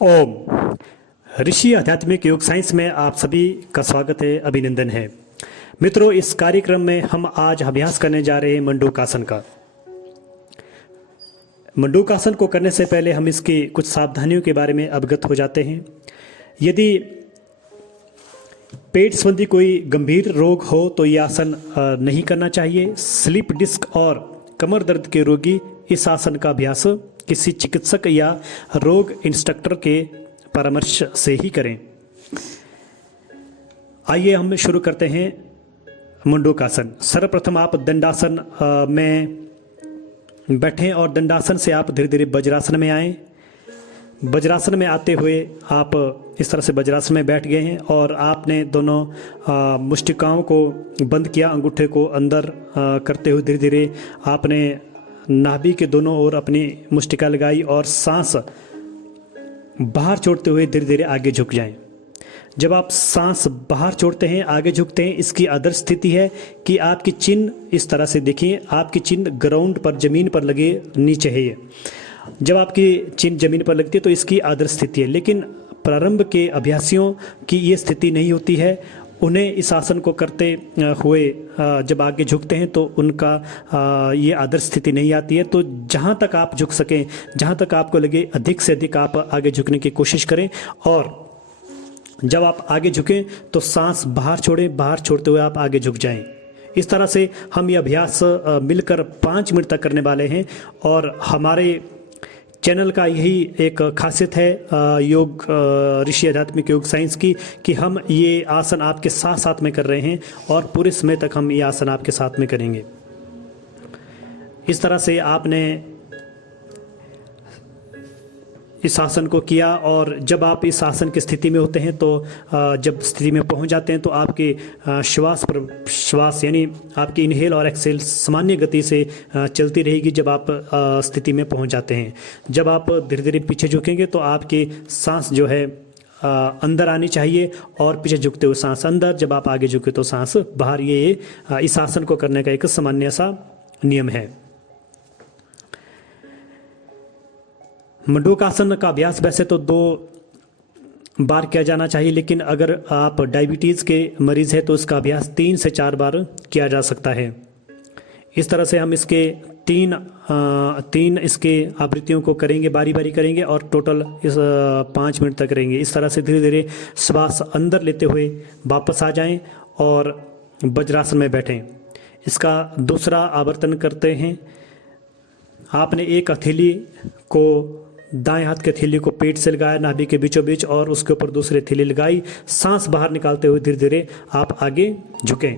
ओम। ऋषि आध्यात्मिक योग साइंस में आप सभी का स्वागत है, अभिनंदन है। मित्रों, इस कार्यक्रम में हम आज अभ्यास करने जा रहे हैं मंडूकासन का। मंडूकासन को करने से पहले हम इसकी कुछ सावधानियों के बारे में अवगत हो जाते हैं। यदि पेट संबंधी कोई गंभीर रोग हो तो ये आसन नहीं करना चाहिए। स्लीप डिस्क और कमर दर्द के रोगी इस आसन का अभ्यास किसी चिकित्सक या रोग इंस्ट्रक्टर के परामर्श से ही करें। आइए हम शुरू करते हैं मंडूकासन। सर्वप्रथम आप दंडासन में बैठें और दंडासन से आप धीरे धीरे वज्रासन में आएं। वज्रासन में आते हुए आप इस तरह से वज्रासन में बैठ गए हैं और आपने दोनों मुष्टिकाओं को बंद किया, अंगूठे को अंदर करते हुए धीरे धीरे आपने नाभि के दोनों ओर अपनी मुष्टिका लगाई और सांस बाहर छोड़ते हुए धीरे धीरे आगे झुक जाएं। जब आप सांस बाहर छोड़ते हैं, आगे झुकते हैं, इसकी आदर्श स्थिति है कि आपकी चिन्ह इस तरह से देखिए, आपकी चिन्ह ग्राउंड पर, जमीन पर लगे नीचे है। ये जब आपकी चिन्ह जमीन पर लगती है तो इसकी आदर्श स्थिति है। लेकिन प्रारंभ के अभ्यासियों की ये स्थिति नहीं होती है। उन्हें इस आसन को करते हुए जब आगे झुकते हैं तो उनका ये आदर्श स्थिति नहीं आती है। तो जहाँ तक आप झुक सकें, जहाँ तक आपको लगे अधिक से अधिक आप आगे झुकने की कोशिश करें। और जब आप आगे झुकें तो सांस बाहर छोड़ें, बाहर छोड़ते हुए आप आगे झुक जाएं। इस तरह से हम ये अभ्यास मिलकर 5 मिनट तक करने वाले हैं। और हमारे चैनल का यही एक खासियत है योग ऋषि आध्यात्मिक योग साइंस की, कि हम ये आसन आपके साथ साथ में कर रहे हैं और पूरे समय तक हम ये आसन आपके साथ में करेंगे। इस तरह से आपने इस आसन को किया और जब आप इस आसन की स्थिति में होते हैं तो जब स्थिति में पहुंच जाते हैं तो आपके श्वास प्रश्वास यानी आपकी इनहेल और एक्सेल सामान्य गति से चलती रहेगी जब आप स्थिति में पहुंच जाते हैं। जब आप धीरे धीरे पीछे झुकेंगे तो आपकी सांस जो है अंदर आनी चाहिए और पीछे झुकते हुए सांस अंदर, जब आप आगे झुके तो सांस बाहर। ये इस आसन को करने का एक सामान्य सा नियम है। मंडूकासन का अभ्यास वैसे तो 2 बार किया जाना चाहिए, लेकिन अगर आप डायबिटीज़ के मरीज़ हैं तो इसका अभ्यास 3 से 4 बार किया जा सकता है। इस तरह से हम इसके तीन इसके आवृत्तियों को करेंगे, बारी बारी करेंगे और टोटल इस 5 मिनट तक करेंगे। इस तरह से धीरे धीरे श्वास अंदर लेते हुए वापस आ जाएं और वज्रासन में बैठें। इसका दूसरा आवर्तन करते हैं। आपने एक हथेली को, दाएं हाथ की हथेली को पेट से लगाया नाभि के बीचों बीच और उसके ऊपर दूसरी हथेली लगाई। सांस बाहर निकालते हुए धीरे धीरे आप आगे झुकें।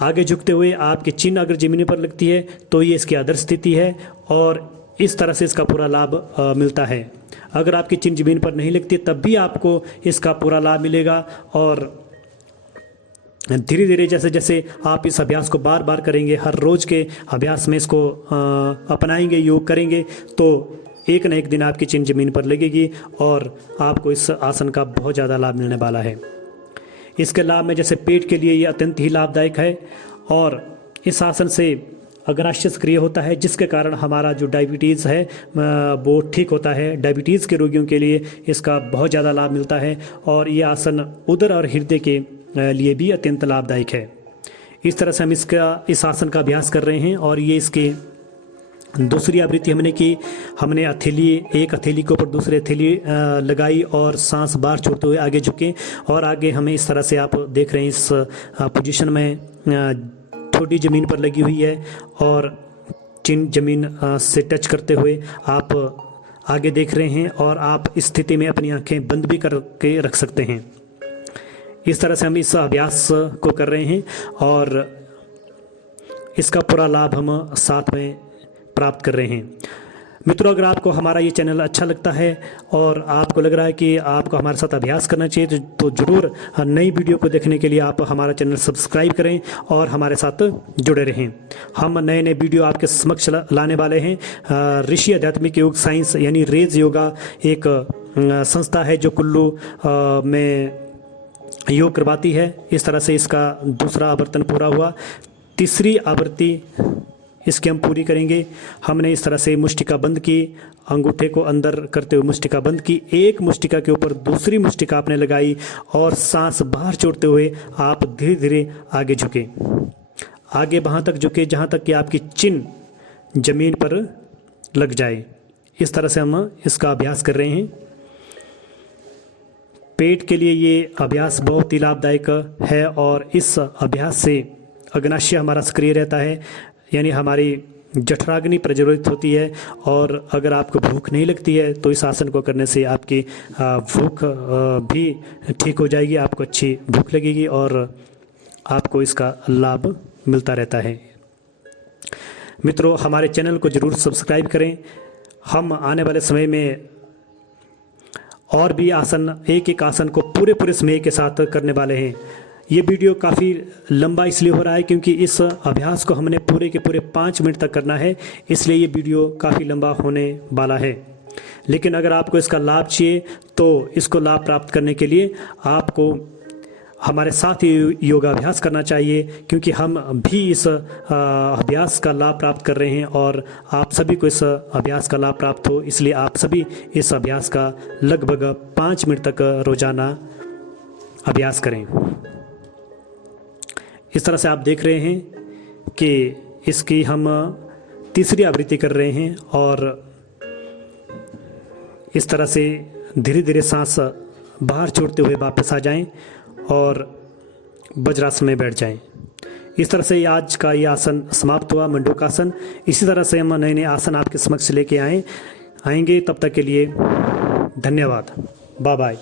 आगे झुकते हुए आपकी चिन्ह अगर जमीन पर लगती है तो ये इसकी आदर्श स्थिति है और इस तरह से इसका पूरा लाभ मिलता है। अगर आपकी चिन्ह जमीन पर नहीं लगती तब भी आपको इसका पूरा लाभ मिलेगा। और धीरे धीरे जैसे जैसे आप इस अभ्यास को बार बार करेंगे, हर रोज़ के अभ्यास में इसको अपनाएंगे, योग करेंगे, तो एक न एक दिन आपकी चिन्ह जमीन पर लगेगी और आपको इस आसन का बहुत ज़्यादा लाभ मिलने वाला है। इसके लाभ में जैसे पेट के लिए ये अत्यंत ही लाभदायक है और इस आसन से अग्नाशय सक्रिय होता है, जिसके कारण हमारा जो डायबिटीज़ है वो ठीक होता है। डायबिटीज़ के रोगियों के लिए इसका बहुत ज़्यादा लाभ मिलता है और ये आसन उदर और हृदय के लिए भी अत्यंत लाभदायक है। इस तरह से हम इस आसन का अभ्यास कर रहे हैं और ये इसके दूसरी आवृत्ति हमने की। हमने एक हथेली के ऊपर दूसरी हथेली लगाई और सांस बाहर छोड़ते हुए आगे झुके और आगे हमें इस तरह से आप देख रहे हैं इस पोजीशन में ठोडी जमीन पर लगी हुई है और चिन्ह जमीन से टच करते हुए आप आगे देख रहे हैं और आप इस स्थिति में अपनी आंखें बंद भी करके रख सकते हैं। इस तरह से हम इस अभ्यास को कर रहे हैं और इसका पूरा लाभ हम साथ में प्राप्त कर रहे हैं। मित्रों, अगर आपको हमारा ये चैनल अच्छा लगता है और आपको लग रहा है कि आपको हमारे साथ अभ्यास करना चाहिए तो ज़रूर नई वीडियो को देखने के लिए आप हमारा चैनल सब्सक्राइब करें और हमारे साथ जुड़े रहें। हम नए नए वीडियो आपके समक्ष लाने वाले हैं। ऋषि आध्यात्मिक योग साइंस यानी रेज योगा एक संस्था है जो कुल्लू में योग करवाती है। इस तरह से इसका दूसरा आवर्तन पूरा हुआ। तीसरी आवृत्ति इसकी हम पूरी करेंगे। हमने इस तरह से मुष्टिका बंद की, अंगूठे को अंदर करते हुए मुष्टिका बंद की, एक मुष्टिका के ऊपर दूसरी मुष्टिका आपने लगाई और सांस बाहर छोड़ते हुए आप धीरे धीरे आगे झुके, आगे वहाँ तक झुके जहाँ तक कि आपकी चिन जमीन पर लग जाए। इस तरह से हम इसका अभ्यास कर रहे हैं। पेट के लिए ये अभ्यास बहुत ही लाभदायक है और इस अभ्यास से अग्नाशय हमारा सक्रिय रहता है, यानी हमारी जठराग्नि प्रज्वलित होती है। और अगर आपको भूख नहीं लगती है तो इस आसन को करने से आपकी भूख भी ठीक हो जाएगी, आपको अच्छी भूख लगेगी और आपको इसका लाभ मिलता रहता है। मित्रों, हमारे चैनल को ज़रूर सब्सक्राइब करें। हम आने वाले समय में और भी आसन, एक एक आसन को पूरे स्नेह के साथ करने वाले हैं। ये वीडियो काफ़ी लंबा इसलिए हो रहा है क्योंकि इस अभ्यास को हमने पूरे के पूरे 5 मिनट तक करना है, इसलिए ये वीडियो काफ़ी लंबा होने वाला है। लेकिन अगर आपको इसका लाभ चाहिए तो इसको लाभ प्राप्त करने के लिए आपको हमारे साथ ही योगाभ्यास करना चाहिए, क्योंकि हम भी इस अभ्यास का लाभ प्राप्त कर रहे हैं और आप सभी को इस अभ्यास का लाभ प्राप्त हो, इसलिए आप सभी इस अभ्यास का लगभग 5 मिनट तक रोजाना अभ्यास करें। इस तरह से आप देख रहे हैं कि इसकी हम तीसरी आवृत्ति कर रहे हैं और इस तरह से धीरे धीरे सांस बाहर छोड़ते हुए वापस आ जाएं और वज्रासन में बैठ जाएं। इस तरह से आज का ये आसन समाप्त हुआ, मंडूकासन। इसी तरह से हम नए नए आसन आपके समक्ष लेके आएंगे। तब तक के लिए धन्यवाद। Bye bye.